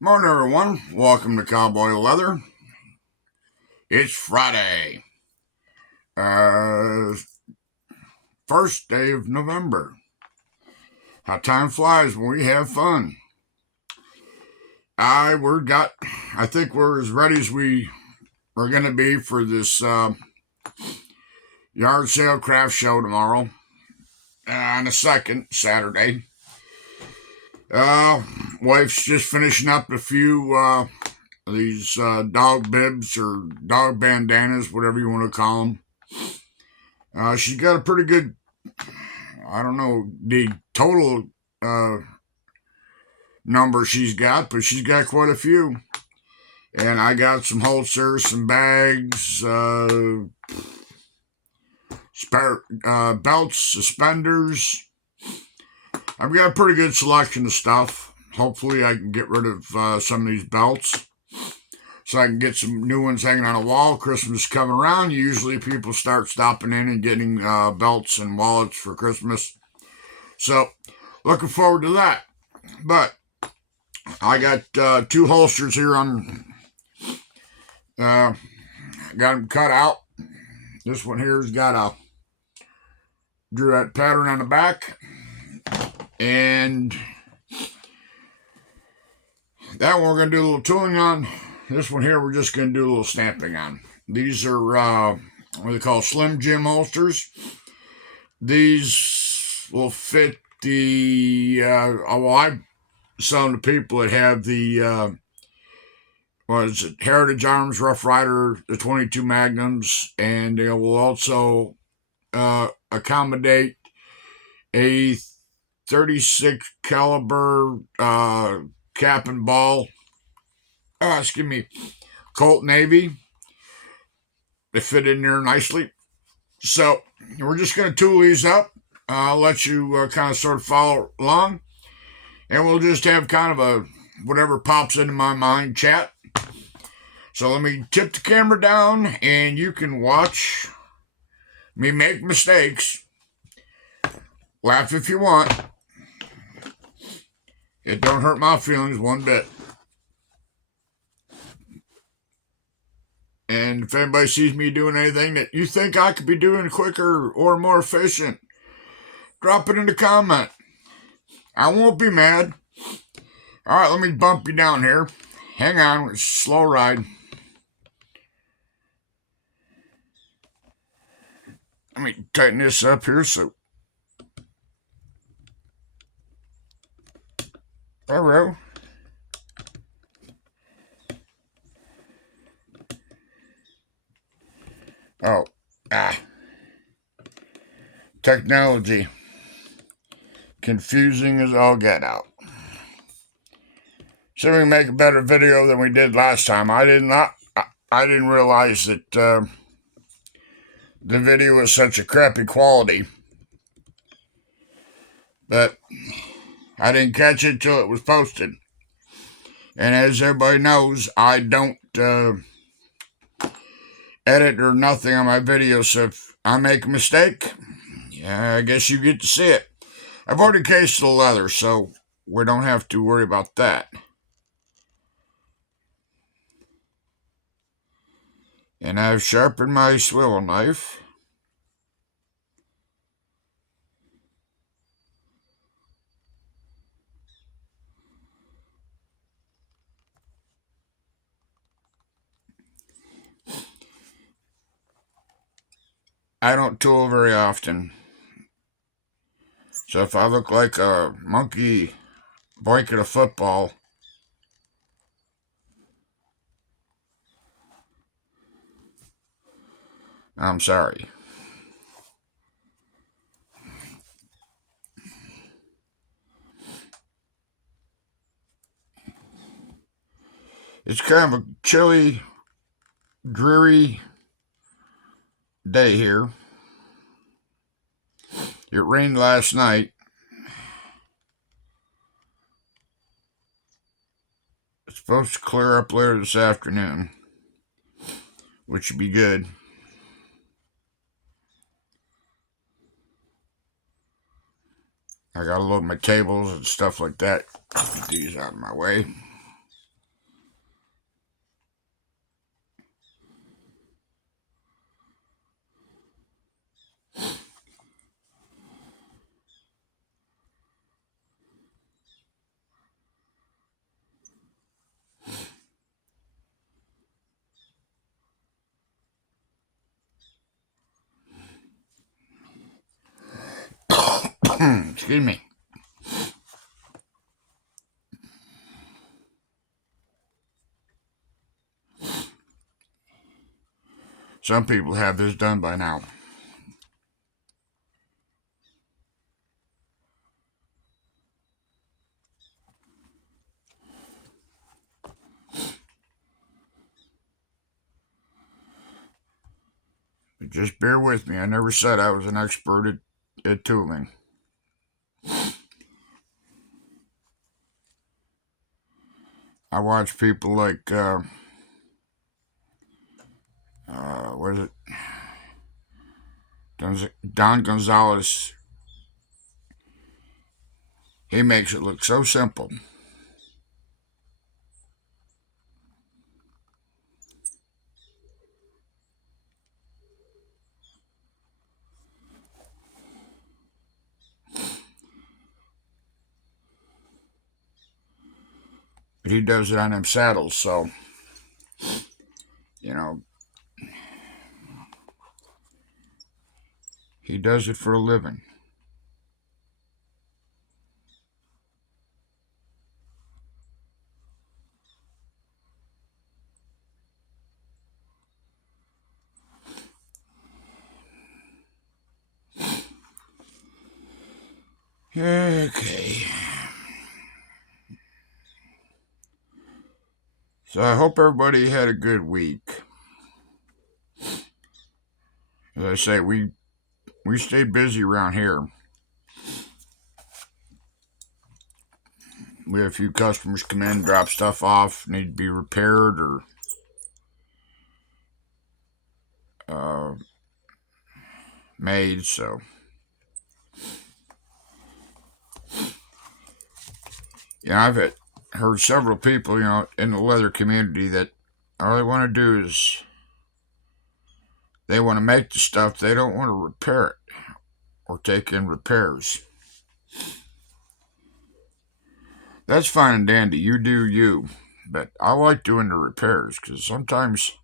Morning, everyone. Welcome to Cowboy Leather. It's Friday, uh, first day of November. How time flies when we have fun. I think we're as ready as we are going to be for this yard sale craft show tomorrow on the second Saturday. Uh, Wife's just finishing up a few these dog bibs or dog bandanas, whatever you want to call them. She's got a pretty good, I don't know the total uh, number she's got, but she's got quite a few. And I got some holsters, some bags, belts, suspenders. I've got a pretty good selection of stuff. Hopefully, I can get rid of some of these belts so I can get some new ones hanging on a wall. Christmas is coming around. Usually, people start stopping in and getting belts and wallets for Christmas. So, looking forward to that. But I got two holsters here on. Got them cut out. This one here's got a drew that pattern on the back, and that one we're gonna do a little tooling on. This one here we're just gonna do a little stamping on. These are what they call Slim Jim holsters. These will fit the I sell them to people that have the what is it, Heritage Arms Rough Rider, the 22 Magnums, and they will also accommodate a 36 caliber cap and ball. Excuse me, Colt Navy. They fit in there nicely. So we're just going to tool these up. I'll let you kind of sort of follow along, and we'll just have kind of a whatever pops into my mind chat. So let me tip the camera down, and you can watch me make mistakes. Laugh if you want. It don't hurt my feelings one bit. And if anybody sees me doing anything that you think I could be doing quicker or more efficient, drop it in the comment. I won't be mad. All right, let me bump you down here. Hang on, it's a slow ride. Let me tighten this up here so. There we go. Oh, technology. Confusing as all get out. So we can make a better video than we did last time. I didn't realize that the video was such a crappy quality. But I didn't catch it till it was posted. And as everybody knows, I don't edit or nothing on my videos. So if I make a mistake, yeah, I guess you get to see it. I've already cased the leather, so we don't have to worry about that. And I've sharpened my swivel knife. I don't tool very often. So if I look like a monkey boinking a football, I'm sorry. It's kind of a chilly, dreary day here. It rained last night. It's supposed to clear up later this afternoon, which would be good. I gotta load my tables and stuff like that. Get these out of my way. Excuse me. Some people have this done by now. But just bear with me. I never said I was an expert at tooling. I watch people like, what is it? Don Gonzalez. He makes it look so simple. But he does it on them saddles, so, you know, he does it for a living. Okay. So I hope everybody had a good week. As I say, we stayed busy around here. We had a few customers come in, drop stuff off, need to be repaired or made. So yeah, I've heard several people, in the leather community that all they want to do is they want to make the stuff. They don't want to repair it or take in repairs. That's fine and dandy. You do you. But I like doing the repairs because sometimes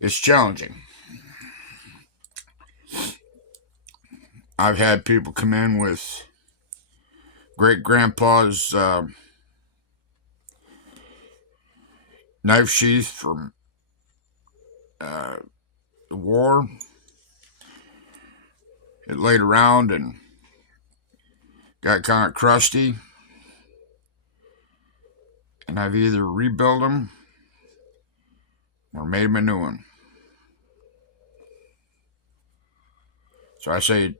it's challenging. I've had people come in with great grandpa's knife sheath from the war. It laid around and got kind of crusty. And I've either rebuilt them or made them a new one. So I think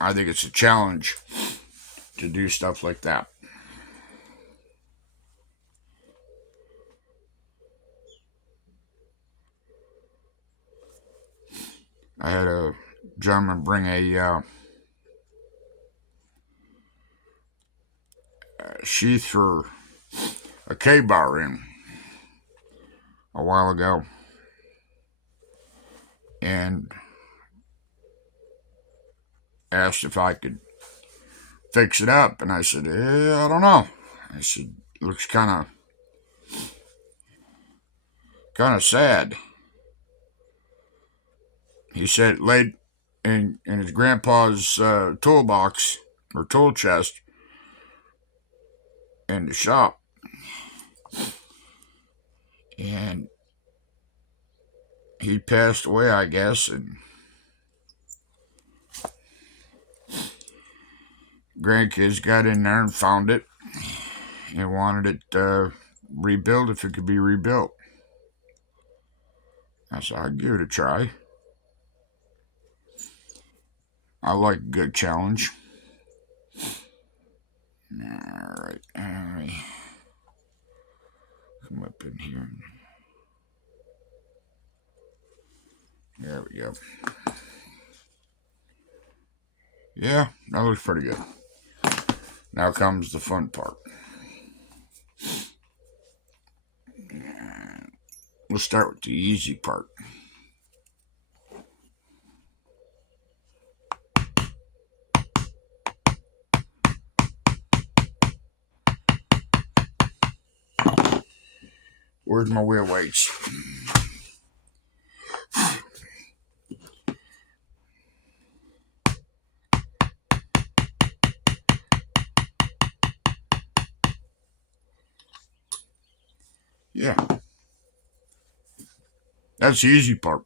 it's a challenge to do stuff like that. I had a gentleman bring a sheath for a K-bar in a while ago. And asked if I could fix it up. And I said, I don't know. I said, it looks kind of sad. He said it laid in his grandpa's toolbox or tool chest in the shop. And he passed away, I guess, and grandkids got in there and found it and wanted it rebuilt if it could be rebuilt. I said, I'd give it a try. I like a good challenge. Alright, come up in here. There we go. Yeah, that looks pretty good. Now comes the fun part. We'll start with the easy part. Where's my wheel weights? 。 . . 。. . . . . . . . . . . . . . . . . . . . . . . . . . . . . . . . . . . . . . . . . . . . . . . . . . . . . . Yeah, that's the easy part.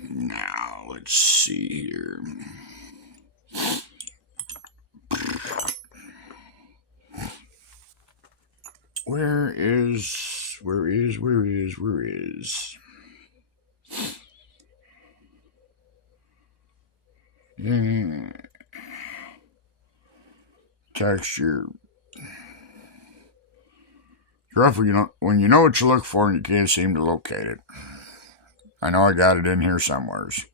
Now, let's see here. Where is? Yeah. Texture. Roughly, when you know what you look for and you can't seem to locate it. I know I got it in here somewheres.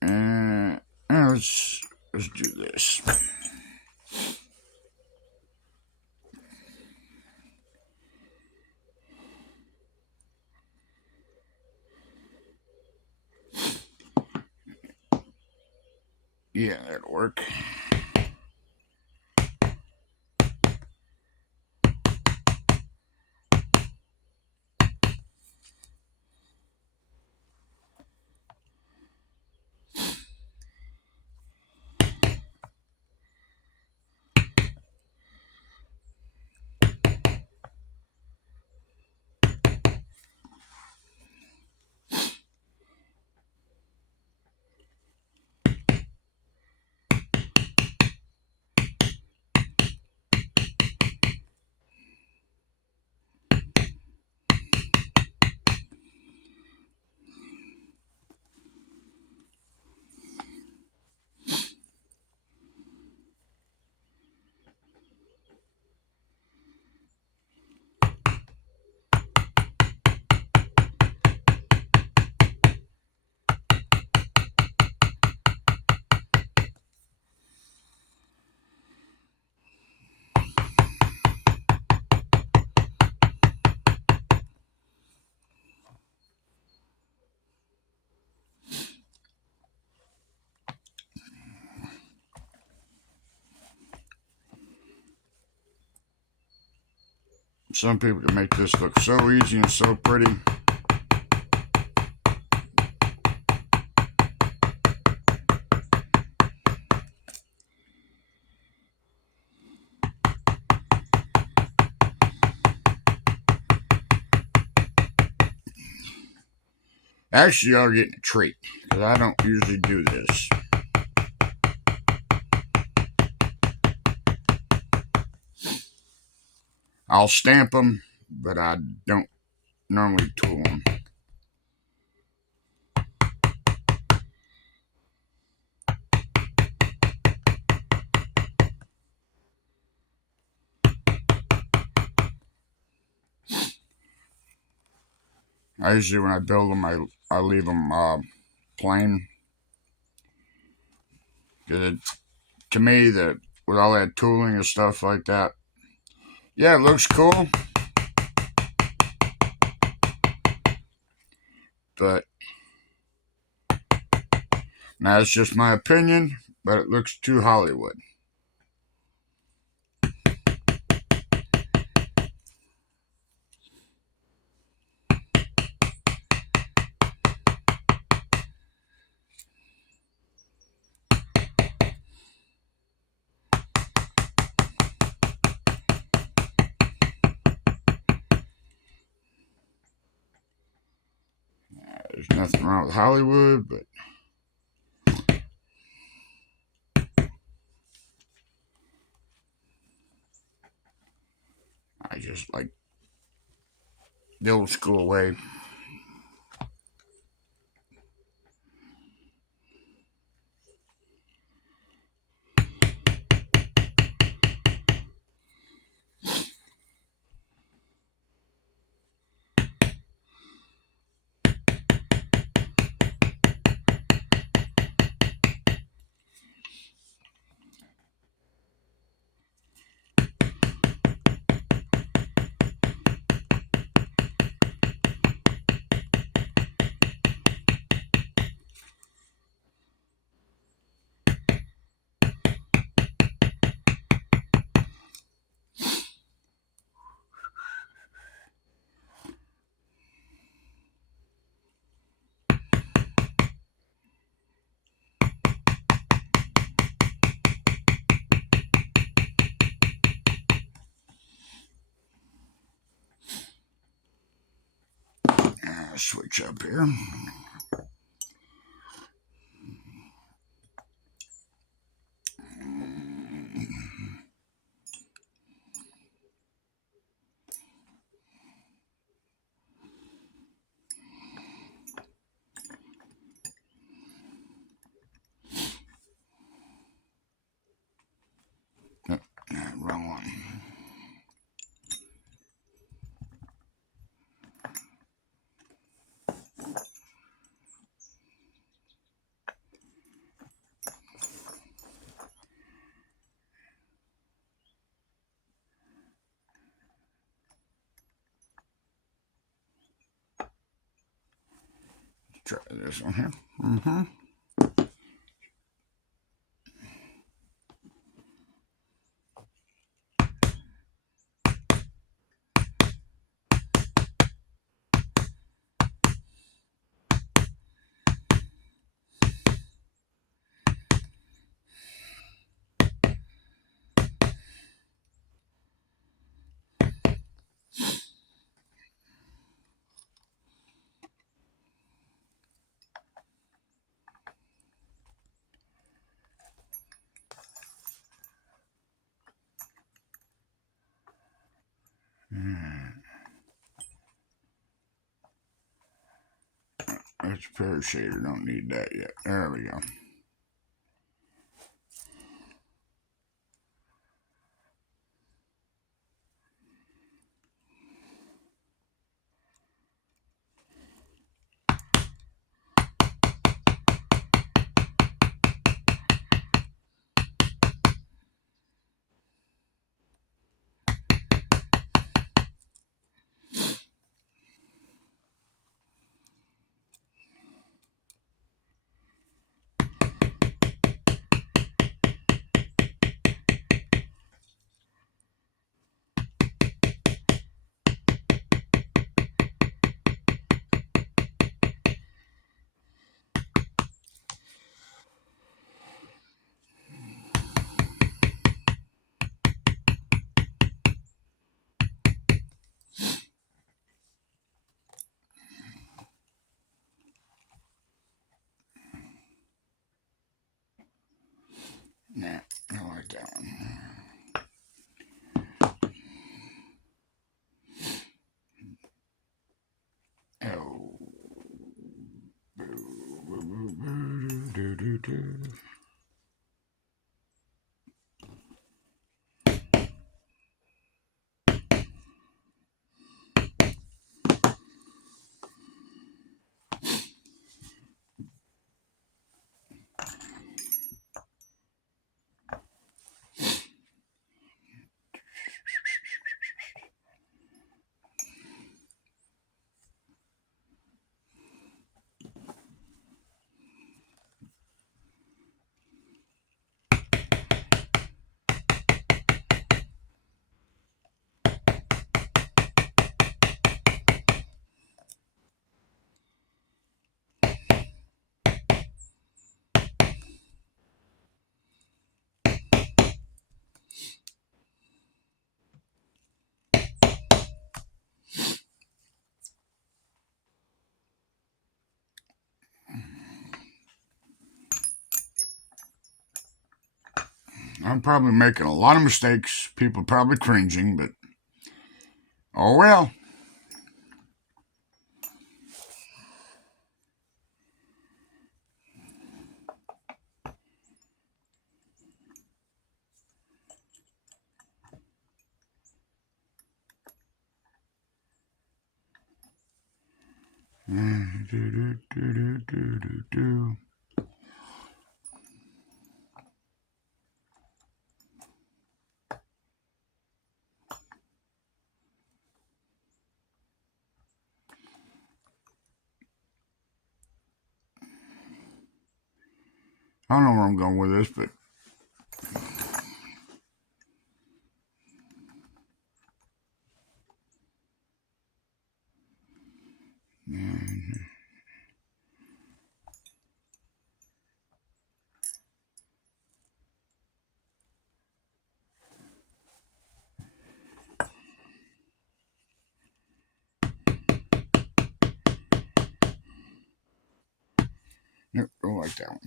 And let's do this. Yeah, that'll work. Some people can make this look so easy and so pretty. Actually, y'all are getting a treat, because I don't usually do this. I'll stamp them, but I don't normally tool them. I usually, when I build them, I leave them plain. Because to me, with all that tooling and stuff like that, yeah, it looks cool. But now it's just my opinion, but it looks too Hollywood. There's nothing wrong with Hollywood, but I just like the old school way. switch up here. Wrong one. Try this one here. That's a pair shader. Don't need that yet. There we go. Nah, I don't like that one. Oh. I'm probably making a lot of mistakes. People probably cringing, but oh well. I don't know where I'm going with this, but Nope, don't like that one.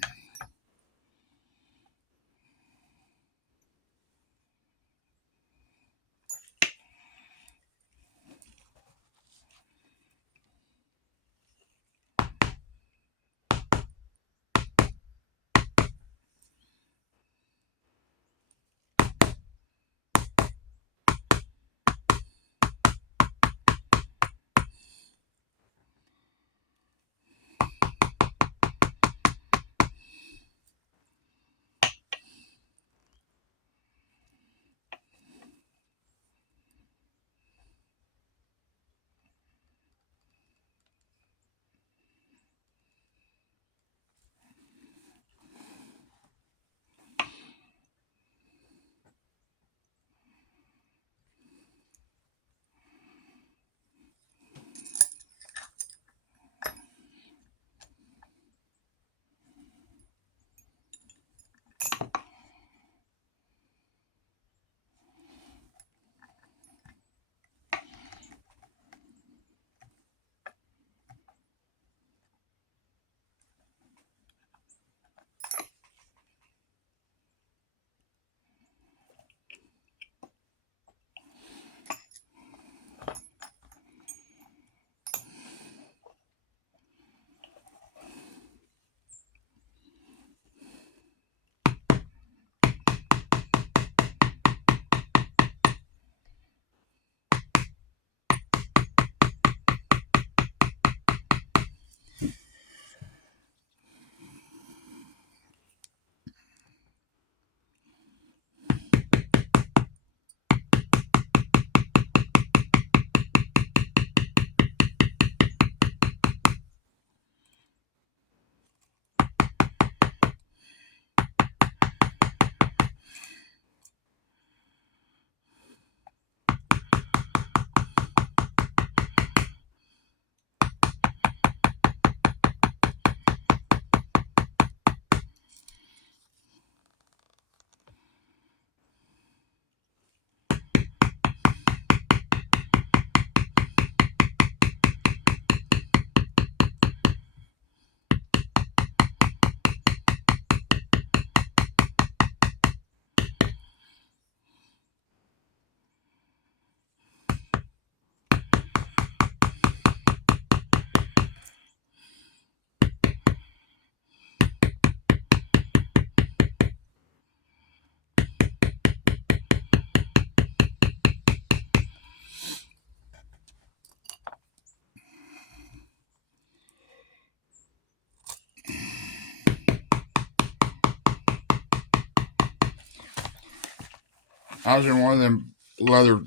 I was in one of them leather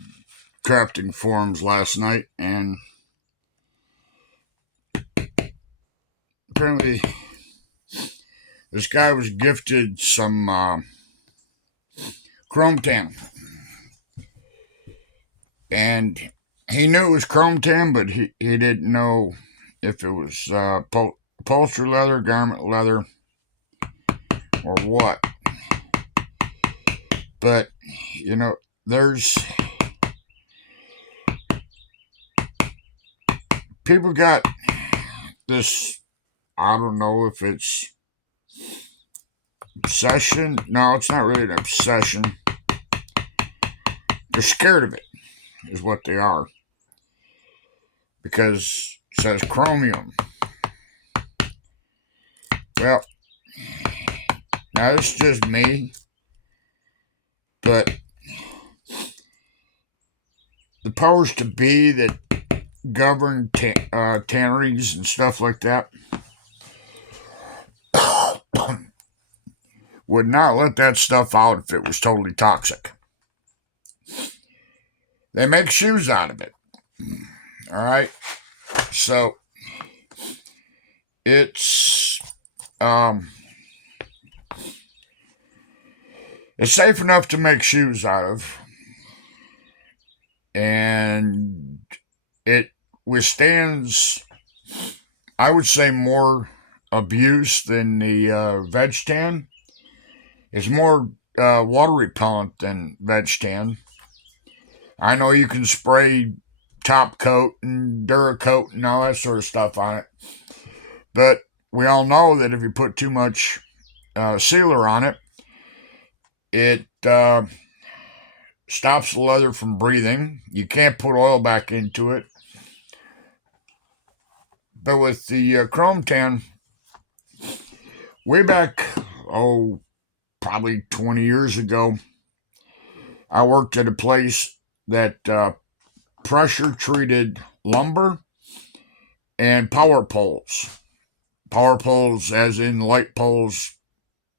crafting forums last night, and apparently this guy was gifted some chrome tan, and he knew it was chrome tan, but he didn't know if it was upholstery leather, garment leather, or what. But there's people got this. I don't know if it's obsession. No, it's not really an obsession. They're scared of it, is what they are, because it says chromium. Well, now it's just me, but the powers to be that govern tanneries and stuff like that would not let that stuff out if it was totally toxic. They make shoes out of it. All right. So it's it's safe enough to make shoes out of, and it withstands, I would say, more abuse than the veg tan. It's more water repellent than veg tan. I know you can spray top coat and Duracoat and all that sort of stuff on it, but we all know that if you put too much sealer on it, it stops the leather from breathing. You can't put oil back into it. But with the Chrome Tan, way back, probably 20 years ago, I worked at a place that pressure treated lumber and power poles. Power poles, as in light poles,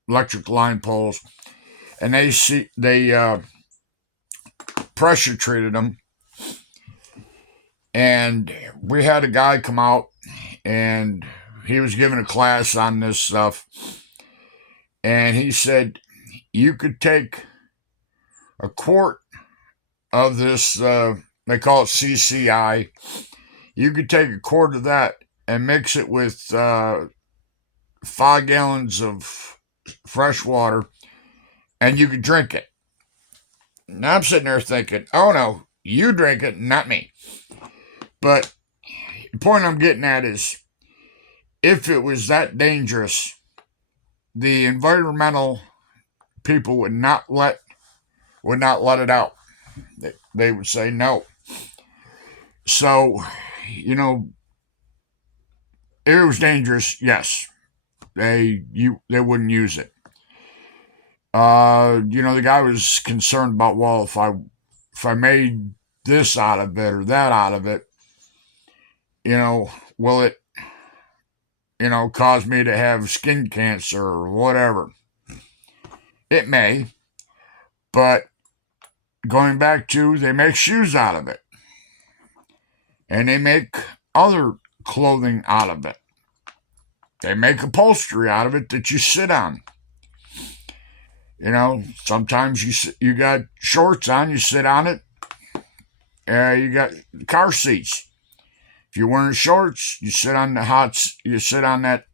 electric line poles, and they pressure treated them. And we had a guy come out, and he was giving a class on this stuff, and he said you could take a quart of this. They call it CCI. You could take a quart of that and mix it with 5 gallons of fresh water, and you could drink it. Now I'm sitting there thinking, oh no, you drink it, not me. But the point I'm getting at is, if it was that dangerous, the environmental people would not let it out. They would say no. So, if it was dangerous, yes, they wouldn't use it. The guy was concerned about, well, if I made this out of it or that out of it, will it, cause me to have skin cancer or whatever? It may, but going back to, they make shoes out of it, and they make other clothing out of it. They make upholstery out of it that you sit on. Sometimes you got shorts on, you sit on it. You got car seats. If you're wearing shorts, you sit on that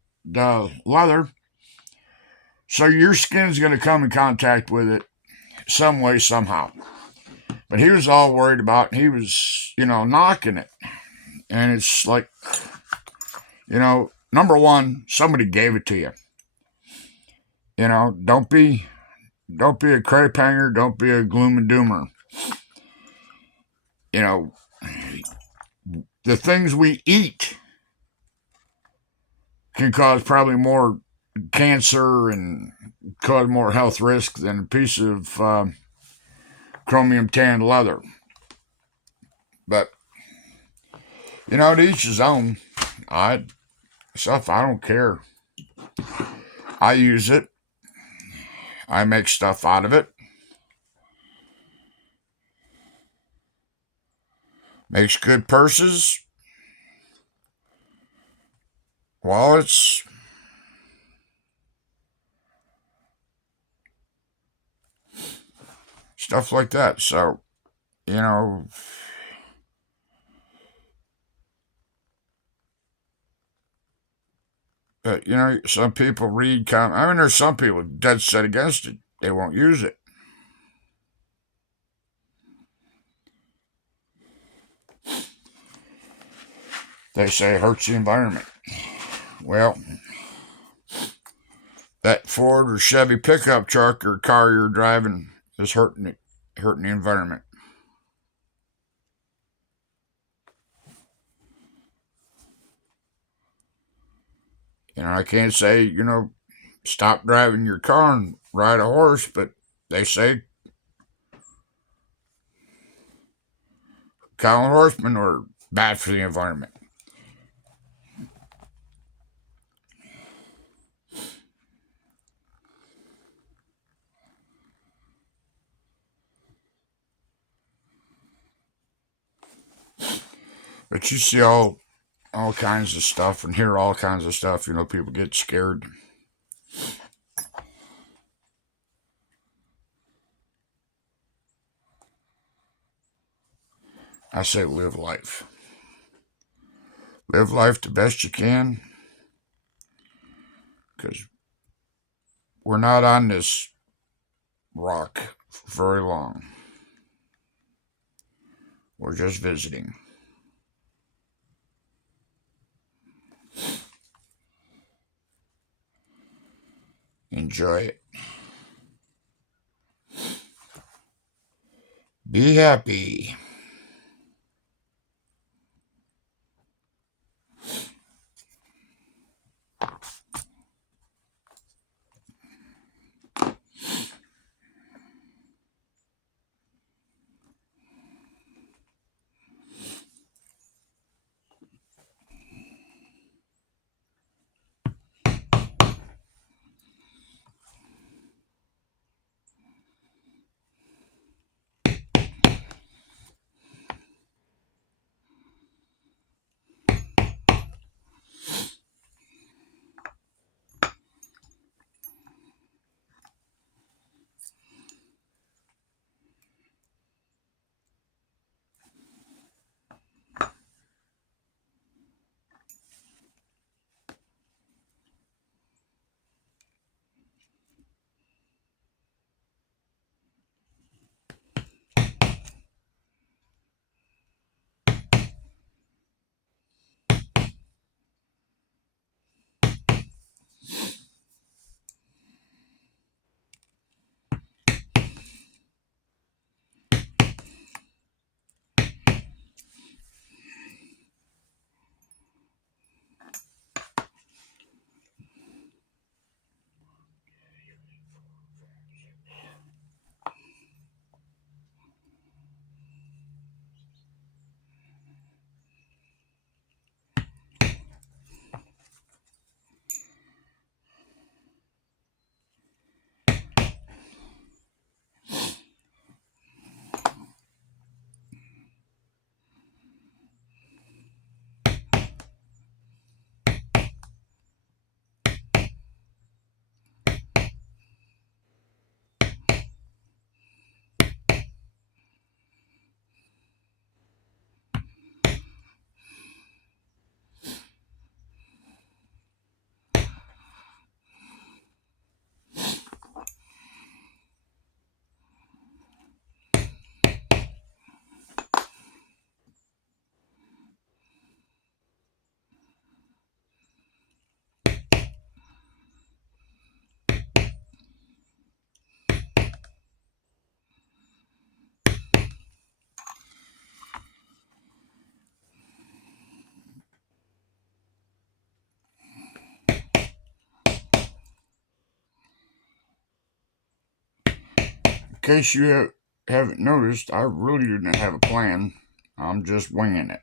leather. So your skin's going to come in contact with it some way, somehow. But he was all worried about, he was, knocking it. And it's like, number one, somebody gave it to you. Don't be a crepe hanger. Don't be a gloom and doomer. The things we eat can cause probably more cancer and cause more health risk than a piece of chromium tan leather. But, to each his own. I don't care. I use it. I make stuff out of it. Makes good purses, wallets, stuff like that. So, but, some people read there's some people dead set against it. They won't use it. They say it hurts the environment. Well, that Ford or Chevy pickup truck or car you're driving is hurting the environment. I can't say, stop driving your car and ride a horse, but they say cow and horsemen are bad for the environment. But you see all kinds of stuff and hear all kinds of stuff. People get scared. I say live life. Live life the best you can. Because we're not on this rock for very long. We're just visiting. Enjoy it. Be happy. In case you haven't noticed, I really didn't have a plan. I'm just winging it.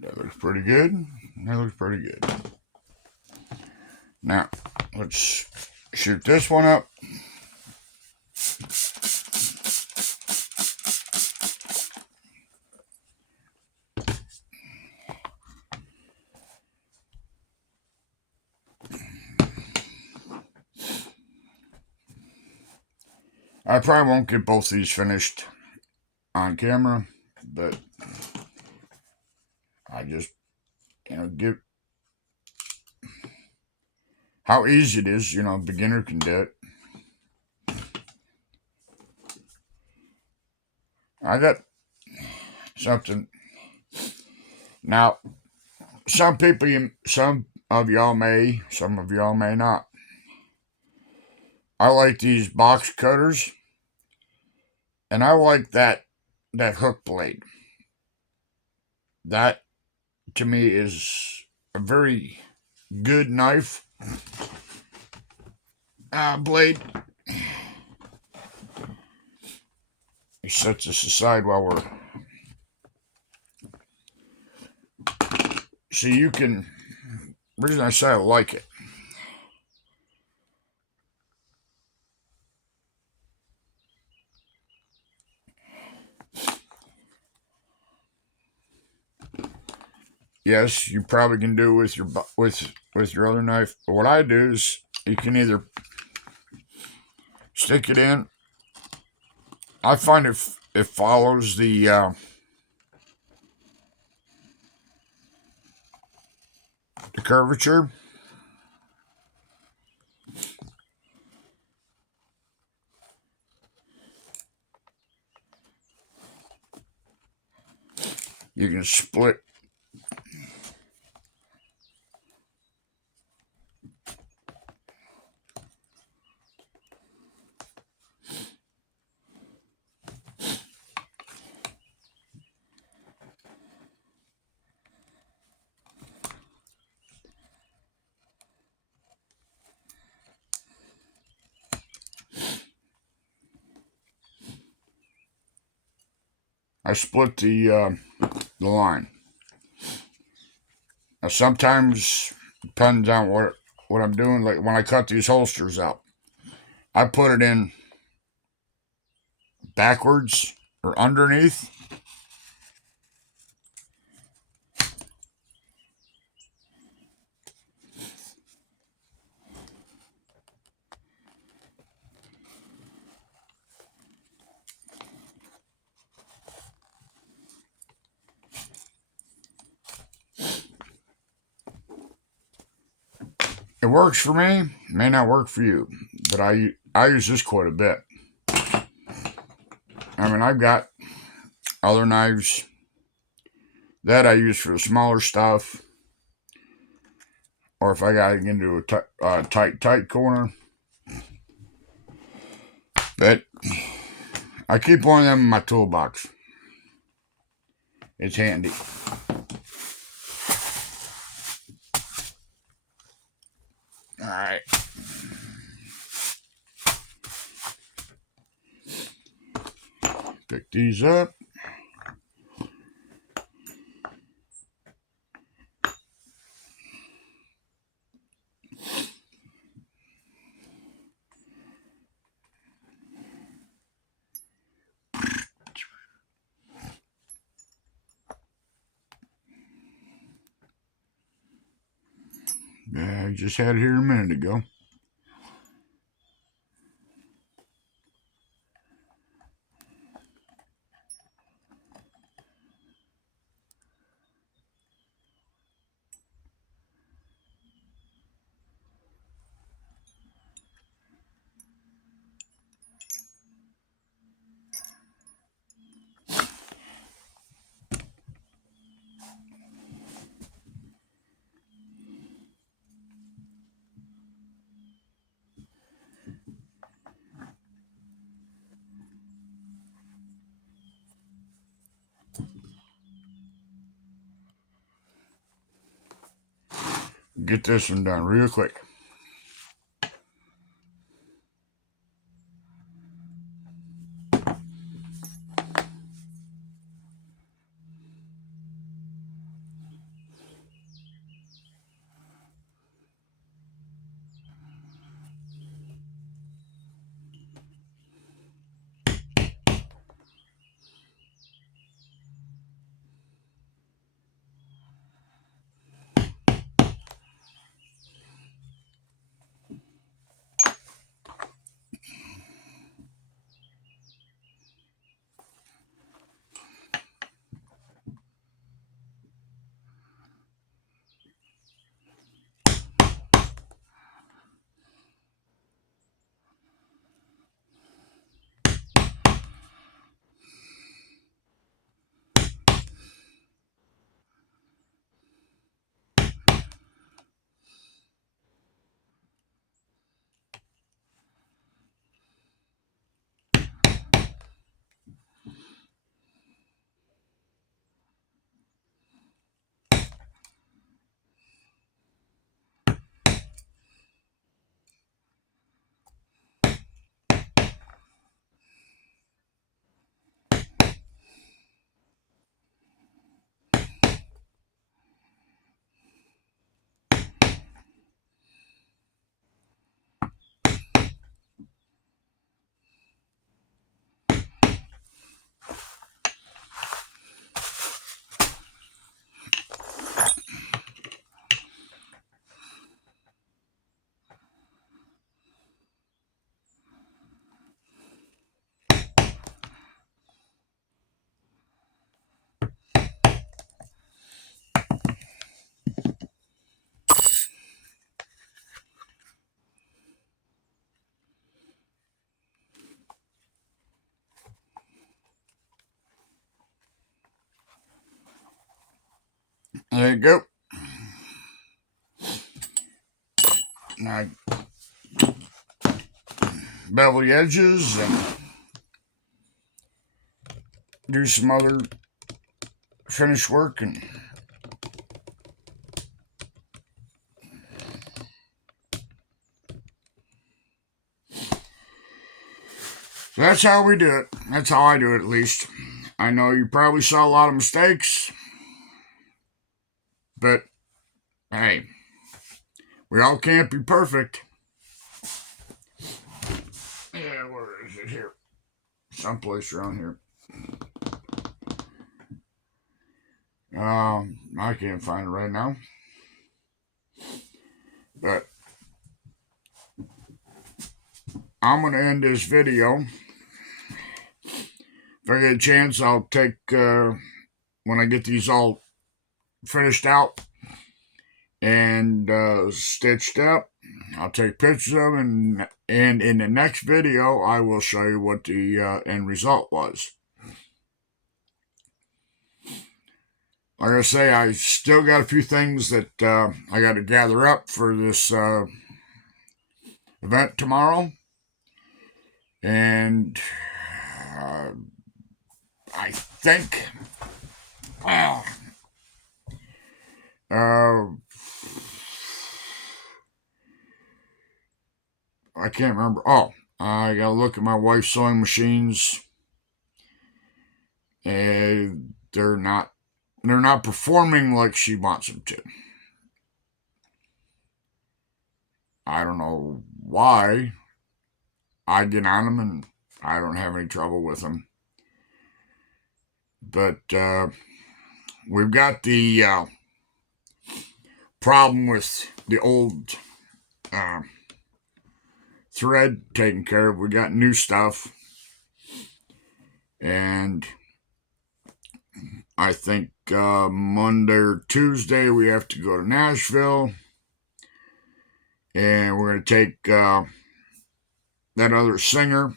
That looks pretty good. That looks pretty good. Now, let's shoot this one up. I probably won't get both these finished on camera, but I just, get how easy it is. Beginner can do it. I got something. Now, some of y'all may, some of y'all may not. I like these box cutters, and I like that hook blade. That to me is a very good knife blade. He sets this aside while we're See, you can. The reason I say I like it. Yes, you probably can do it with your with your other knife. But what I do is you can either stick it in. I find it follows the curvature. You can split. I split the line. Now sometimes depends on what I'm doing. Like when I cut these holsters out, I put it in backwards or underneath. It works for me. May not work for you, but I use this quite a bit. I mean, I've got other knives that I use for the smaller stuff, or if I got to get into a tight corner. But I keep one of them in my toolbox. It's handy. All right. Pick these up. I just had it here a minute ago. Get this one done real quick. There you go. Now bevel the edges and do some other finish work, and so that's how we do it. That's how I do it, at least. I know you probably saw a lot of mistakes, but hey, we all can't be perfect. Yeah, where is it here? Someplace around here. I can't find it right now. But I'm going to end this video. If I get a chance, I'll take, when I get these all finished out and stitched up, I'll take pictures of them, and in the next video, I will show you what the end result was. Like I say, I still got a few things that I got to gather up for this event tomorrow. And I think, well, I can't remember. Oh, I got to look at my wife's sewing machines. And they're not performing like she wants them to. I don't know why. I get on them and I don't have any trouble with them. But we've got the problem with the old thread taken care of. We got new stuff. And I think Monday or Tuesday we have to go to Nashville. And we're going to take that other Singer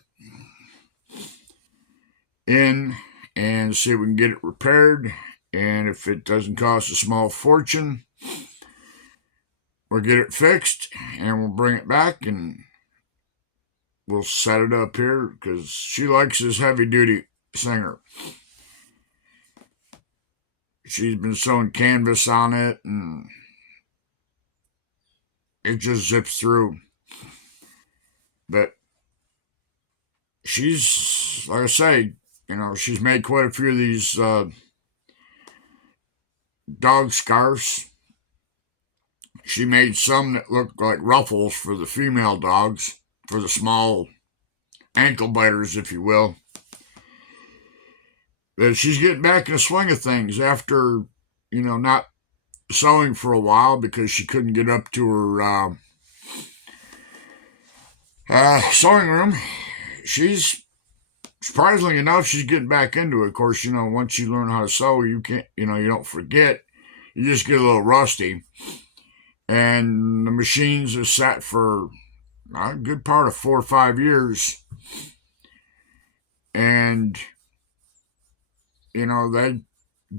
in and see if we can get it repaired. And if it doesn't cost a small fortune, we'll get it fixed and we'll bring it back and we'll set it up here because she likes this heavy-duty Singer. She's been sewing canvas on it and it just zips through. But she's, like I say, she's made quite a few of these dog scarves. She made some that looked like ruffles for the female dogs, for the small ankle biters, if you will. But she's getting back in the swing of things after, not sewing for a while because she couldn't get up to her sewing room. She's, surprisingly enough, she's getting back into it. Of course, once you learn how to sew, you can't, you don't forget. You just get a little rusty. And the machines are sat for a good part of 4 or 5 years. And, they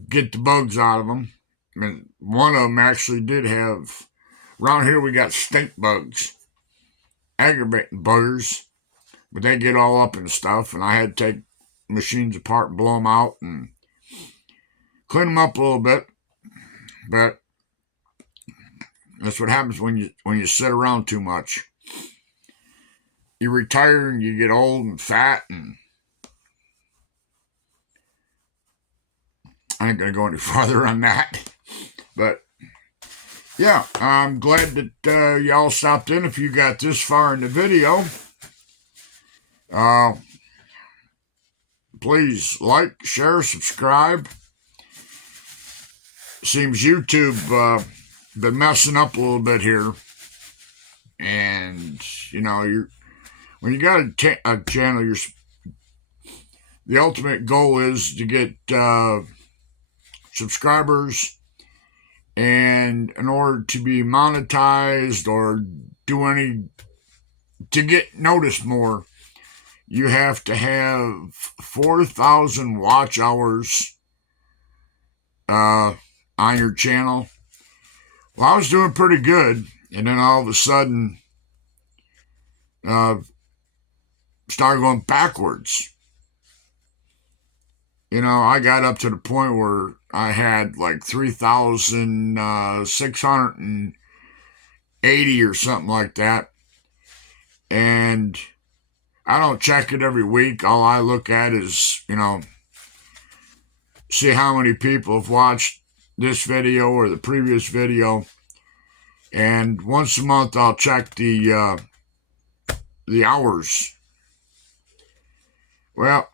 get the bugs out of them. I mean, one of them actually did have, around here we got stink bugs, aggravating buggers, but they get all up and stuff, and I had to take machines apart and blow them out and clean them up a little bit. But that's what happens when you sit around too much. You retire and you get old and fat, and I ain't going to go any farther on that. But, yeah, I'm glad that y'all stopped in if you got this far in the video. Please like, share, subscribe. Seems YouTube been messing up a little bit here. And, when you got a channel, the ultimate goal is to get subscribers, and in order to be monetized or to get noticed more, you have to have 4,000 watch hours on on your channel. Well, I was doing pretty good, and then all of a sudden, started going backwards. You know, I got up to the point where I had like 3,680 or something like that. And I don't check it every week. All I look at is, see how many people have watched this video or the previous video. And once a month, I'll check the hours. Well,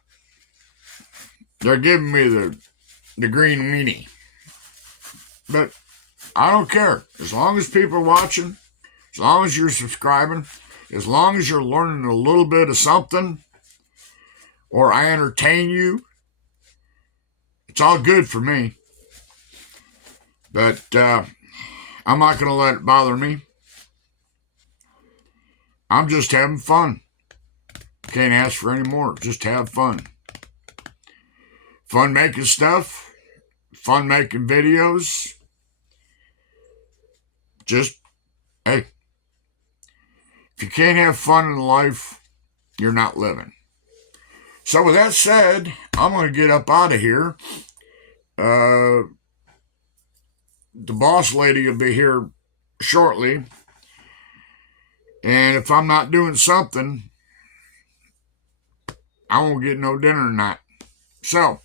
they're giving me the green meanie. But I don't care. As long as people are watching, as long as you're subscribing, as long as you're learning a little bit of something, or I entertain you, it's all good for me. But I'm not going to let it bother me. I'm just having fun. Can't ask for any more. Just have fun. Fun making stuff. Fun making videos. Just, hey, if you can't have fun in life, you're not living. So with that said, I'm going to get up out of here. The boss lady will be here shortly. And if I'm not doing something, I won't get no dinner tonight. So,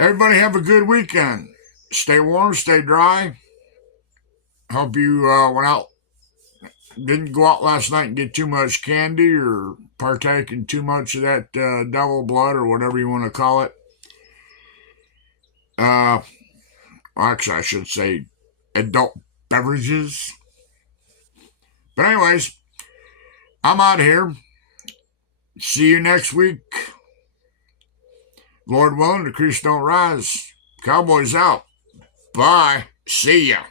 everybody have a good weekend. Stay warm, stay dry. Hope you didn't go out last night and get too much candy or partake in too much of that devil blood or whatever you want to call it. Actually, I should say adult beverages. But anyways, I'm out of here. See you next week. Lord willing, the crease don't rise. Cowboys out. Bye. See ya.